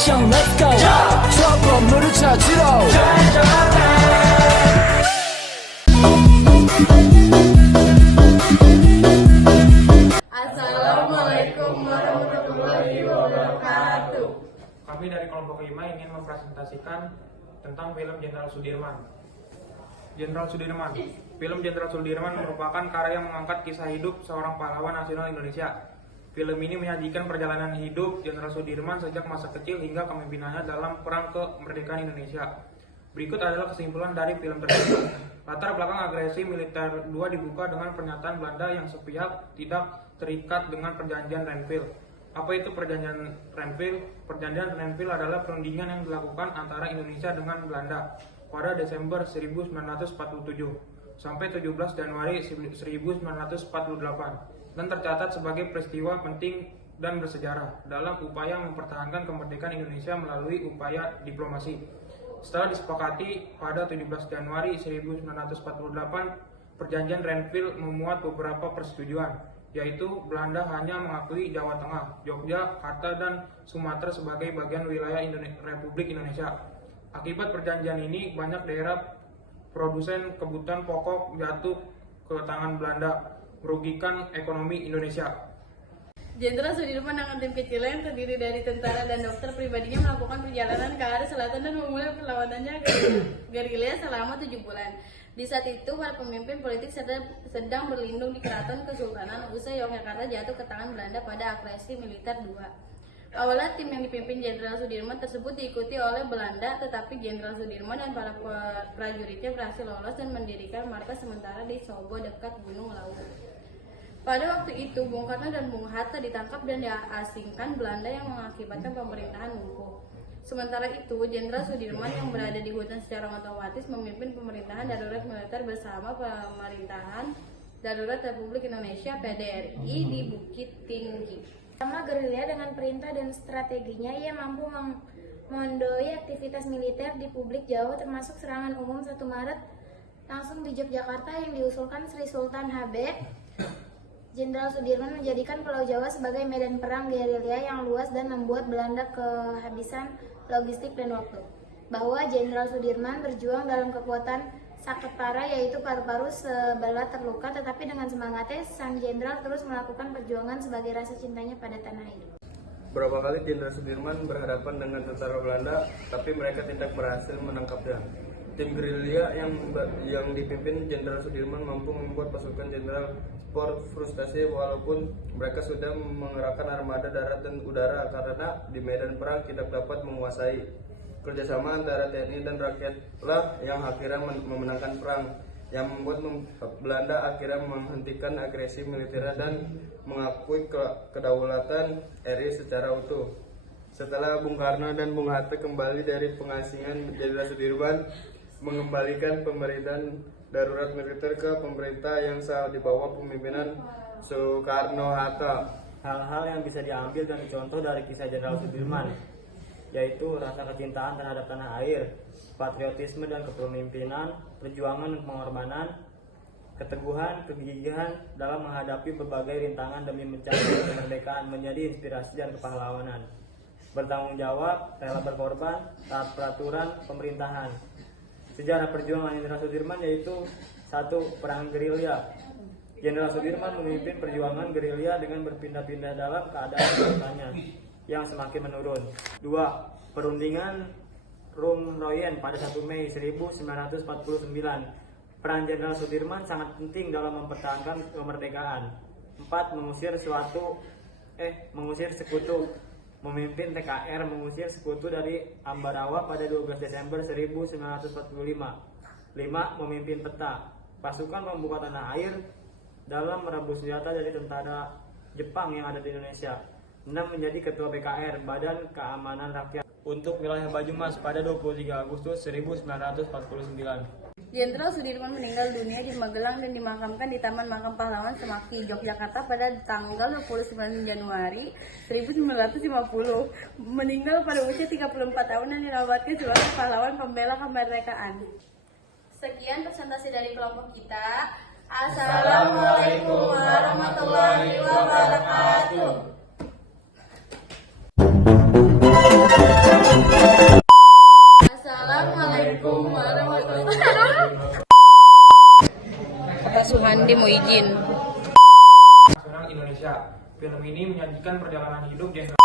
action let's go 저 건물을 찾으러 Assalamualaikum warahmatullahi wabarakatuh. Kami dari kelompok 5 ingin mempresentasikan tentang film Jenderal Sudirman. Jenderal Sudirman. Film Jenderal Sudirman merupakan karya yang mengangkat kisah hidup seorang pahlawan nasional Indonesia. Film ini menyajikan perjalanan hidup Jenderal Sudirman sejak masa kecil hingga kepemimpinannya dalam perang kemerdekaan Indonesia. Berikut adalah kesimpulan dari film tersebut. Latar belakang agresi militer 2 dibuka dengan pernyataan Belanda yang sepihak tidak terikat dengan perjanjian Renville. Apa itu perjanjian Renville? Perjanjian Renville adalah perundingan yang dilakukan antara Indonesia dengan Belanda pada Desember 1947 sampai 17 Januari 1948 dan tercatat sebagai peristiwa penting dan bersejarah dalam upaya mempertahankan kemerdekaan Indonesia melalui upaya diplomasi. Setelah disepakati pada 17 Januari 1948, perjanjian Renville memuat beberapa persetujuan, yaitu Belanda hanya mengakui Jawa Tengah, Yogyakarta, dan Sumatera sebagai bagian wilayah Republik Indonesia. Akibat perjanjian ini, banyak daerah produsen kebutuhan pokok jatuh ke tangan Belanda, merugikan ekonomi Indonesia. Jenderal Sudirman dengan tim kecilnya yang terdiri dari tentara dan dokter pribadinya melakukan perjalanan ke arah selatan dan memulai perlawanannya gerilya selama 7 bulan. Di saat itu, para pemimpin politik sedang berlindung di Keraton Kesultanan usai Yogyakarta jatuh ke tangan Belanda pada agresi militer 2. Awalnya tim yang dipimpin Jenderal Sudirman tersebut diikuti oleh Belanda, tetapi Jenderal Sudirman dan para prajuritnya berhasil lolos dan mendirikan markas sementara di Sobo dekat Gunung Lawu. Pada waktu itu, Bung Karno dan Bung Hatta ditangkap dan diasingkan Belanda yang mengakibatkan pemerintahan lumpuh. Sementara itu, Jenderal Sudirman yang berada di hutan secara otomatis memimpin pemerintahan darurat militer bersama pemerintahan darurat Republik Indonesia (PDRI) di Bukit Tinggi. Selama gerilya dengan perintah dan strateginya, ia mampu mengendoi aktivitas militer di publik Jawa termasuk serangan umum 1 Maret langsung di Yogyakarta yang diusulkan Sri Sultan Habek. Jenderal Sudirman menjadikan Pulau Jawa sebagai medan perang gerilya yang luas dan membuat Belanda kehabisan logistik dan waktu. Bahwa Jenderal Sudirman berjuang dalam kekuatan saketara yaitu paru-paru sebelah terluka, tetapi dengan semangatnya sang jenderal terus melakukan perjuangan sebagai rasa cintanya pada tanah air. Berapa kali Jenderal Sudirman berhadapan dengan tentara Belanda, tapi mereka tidak berhasil menangkapnya. Tim gerilya yang dipimpin Jenderal Sudirman mampu membuat pasukan Jenderal Sport frustasi walaupun mereka sudah mengerahkan armada darat dan udara karena di medan perang tidak dapat menguasai. Kerjasama antara TNI dan rakyatlah yang akhirnya memenangkan perang, yang membuat Belanda akhirnya menghentikan agresi militer dan mengakui kedaulatan RI secara utuh. Setelah Bung Karno dan Bung Hatta kembali dari pengasingan, Jenderal Sudirman mengembalikan pemerintahan darurat militer ke pemerintah yang sah di bawah pemimpinan Soekarno-Hatta. Hal-hal yang bisa diambil dan contoh dari kisah Jenderal Sudirman, yaitu rasa kecintaan terhadap tanah air, patriotisme dan kepemimpinan, perjuangan dan pengorbanan, keteguhan, kegigihan dalam menghadapi berbagai rintangan demi mencapai kemerdekaan menjadi inspirasi dan kepahlawanan, bertanggung jawab, rela berkorban, taat peraturan pemerintahan. Sejarah perjuangan Jenderal Sudirman yaitu 1. Perang gerilya. Jenderal Sudirman memimpin perjuangan gerilya dengan berpindah-pindah dalam keadaan kekuatannya yang semakin menurun. 2. Perundingan Rumroyen pada 1 Mei 1949. Peran Jenderal Sudirman sangat penting dalam mempertahankan kemerdekaan. 4. Mengusir sekutu. Memimpin TKR mengusir sekutu dari Ambarawa pada 12 Desember 1945. 5. Memimpin peta. Pasukan pembuka tanah air dalam merebut senjata dari tentara Jepang yang ada di Indonesia. 6. Menjadi Ketua BKR, Badan Keamanan Rakyat, untuk wilayah Banyumas pada 23 Agustus 1949. Jenderal Sudirman meninggal dunia di Magelang dan dimakamkan di Taman Makam Pahlawan Semaki, Yogyakarta pada tanggal 29 Januari 1950. Meninggal pada usia 34 tahun dan dirawatkan sebagai pahlawan pembela kemerdekaan. Sekian presentasi dari kelompok kita. Assalamualaikum warahmatullahi wabarakatuh. Mandi mau izin. Nasional Indonesia. Film ini menyajikan perjalanan hidup Jenderal